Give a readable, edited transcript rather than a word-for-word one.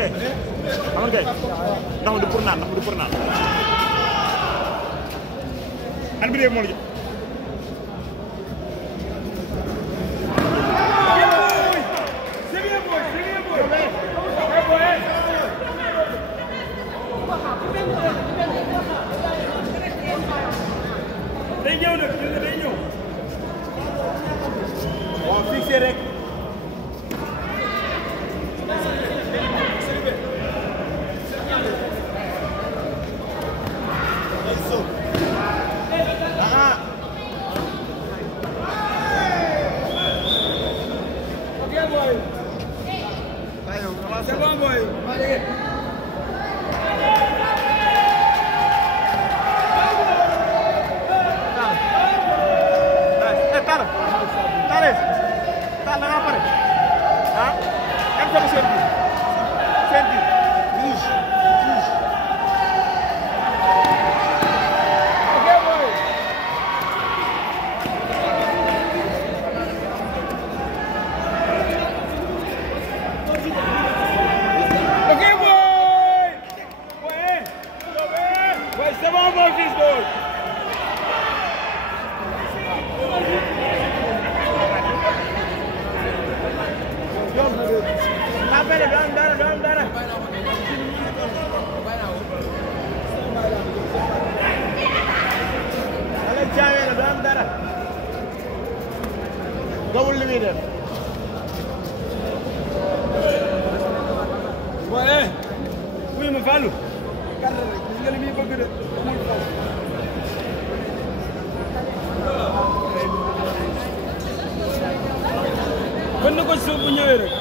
ngay ama ngay ndax du pour naan ndax du pour naan an bi moo la jox day ñëw nag day ñëw waaw fixé rek c'est bon boy c'est bon mon fils boy gawul li muy def waaye wuyu ma Fallou gàttal rek gis nga li muy bëgg de mën na ko suuf bu ñëwee rek